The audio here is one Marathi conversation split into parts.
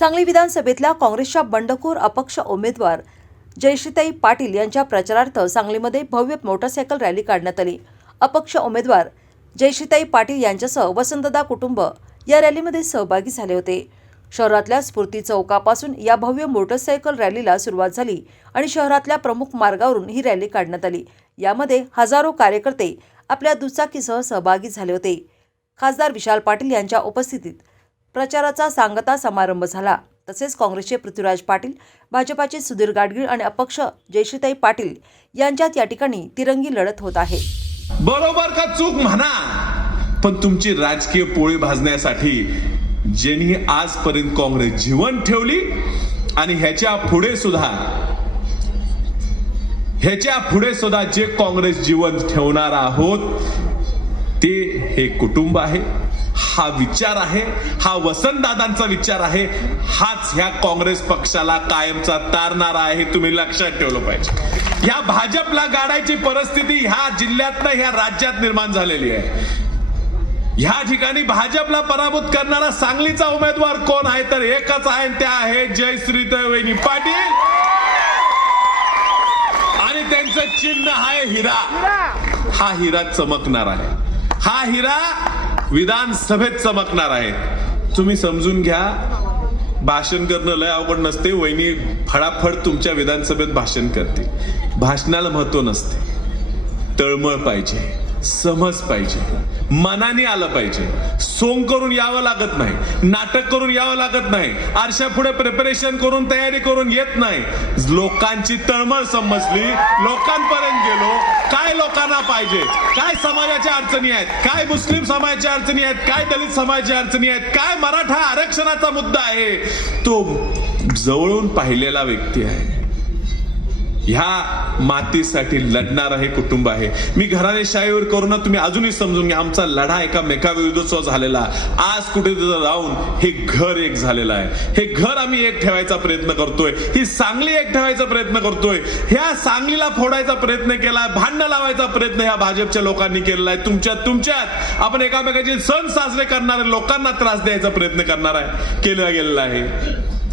सांगली विधानसभेतल्या काँग्रेसच्या बंडखोर अपक्ष उमेदवार जयश्रीताई पाटील यांच्या प्रचारार्थ सांगलीमध्ये भव्य मोटरसायकल रॅली काढण्यात आली। अपक्ष उमेदवार जयश्रीताई पाटील यांच्यासह वसंतदादा कुटुंब या रॅलीमध्ये सहभागी झाले होते। शहरातल्या स्फूर्ती चौकापासून या भव्य मोटरसायकल रॅलीला सुरुवात झाली आणि शहरातल्या प्रमुख मार्गावरून ही रॅली काढण्यात आली। यामध्ये हजारो कार्यकर्ते आपल्या दुचाकीसह सहभागी झाले होते। खासदार विशाल पाटील यांच्या उपस्थितीत प्रचाराचा सांगता समारंभ झाला। तसेच काँग्रेसचे पृथ्वीराज पाटील, भाजपाचे सुधीर गाडगीळ आणि अपक्ष जयश्रीताई पाटील यांच्यात या ठिकाणी तिरंगी लढत होत आहे। बरोबर का चूक म्हणा, पण तुमची राजकीय पोळी भाजण्यासाठी ज्यांनी आजपर्यंत काँग्रेस जीवन ठेवली आणि ह्याच्या पुढे सुद्धा जे काँग्रेस जीवन ठेवणार आहोत ते हे कुटुंब आहे, हा विचार आहे, हा वसंतदादांचा विचार आहे, हाच ह्या काँग्रेस पक्षाला कायमचा तारणारा आहे। तुम्ही लक्षात ठेवलं पाहिजे। ह्या भाजपला गाडायची परिस्थिती ह्या जिल्ह्यात ह्या राज्यात निर्माण झालेली आहे। ह्या ठिकाणी भाजपला पराभूत करणारा सांगलीचा उमेदवार कोण आहे तर एकच आहे, त्या आहे जयश्रीताई पाटील आणि त्यांचं चिन्ह आहे हिरा। हा हिरा चमकणार आहे, हा हिरा विधानसभेत चमकणार आहे। तुम्ही समजून घ्या, भाषण करणं लय अवघड नसते। वहिनी फडाफड तुमच्या विधानसभेत भाषण करते। भाषणाला महत्व नसते, तळमळ पाहिजे, समज पाहिजे, मनाने आलं पाहिजे। सोंग करून यावं लागत नाही, नाटक करून यावं लागत नाही, आरशा पुढे प्रिपरेशन करून तयारी करून येत नाही। लोकांची तळमळ समजली, लोकांपर्यंत गेलो, काय लोकांना पाहिजे, काय समाजाच्या अडचणी आहेत, काय मुस्लिम समाजाच्या अडचणी आहेत, काय दलित समाजाच्या अडचणी आहेत, काय मराठा आरक्षणाचा मुद्दा आहे, तो जवळून पाहिलेला व्यक्ती आहे। ह्या मातीसाठी लढणारा हे कुटुंब आहे। मी घराणेशाहीवर करून तुम्ही अजूनही समजून घ्या, आमचा लढा एकामेकाविरुद्ध झालेला, आज कुठे राहून हे घर एक झालेलं आहे। हे घर आम्ही एक ठेवायचा प्रयत्न करतोय, ही सांगली एक ठेवायचा प्रयत्न करतोय। ह्या सांगलीला फोडायचा प्रयत्न केलाय, भांडण लावायचा प्रयत्न ह्या भाजपच्या लोकांनी केलेला आहे। तुमच्यात आपण एकामेकाचे सण साजरे करणारे लोकांना त्रास द्यायचा प्रयत्न केला गेलेला आहे।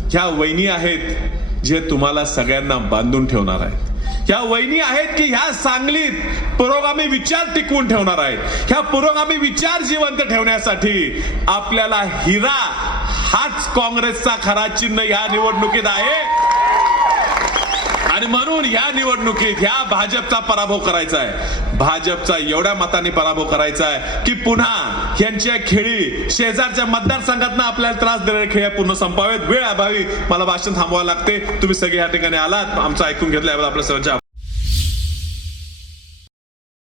ह्या वहिनी आहेत जे तुम्हाला सगळ्यांना बांधून ठेवणार आहेत। ह्या वहिनी आहेत की ह्या सांगलीत पुरोगामी विचार टिकवून ठेवणार आहेत। ह्या पुरोगामी विचार जिवंत ठेवण्यासाठी आपल्याला हिरा हाच काँग्रेसचा खरा चिन्ह ह्या निवडणुकीत आहे आणि म्हणून या निवडणुकीत ह्या भाजपचा पराभव करायचा आहे। भाजपचा एवढ्या मताने पराभव करायचा आहे की पुन्हा यांच्या खेळी शेजारच्या मतदारसंघातनं आपल्याला त्रास देणारे खेळ पूर्ण संपावेत। वेळ अभावी मला भाषण थांबवावं लागते। तुम्ही सगळे या ठिकाणी आलात, आमचं ऐकून घेतलं, आपल्या सर्वांच्या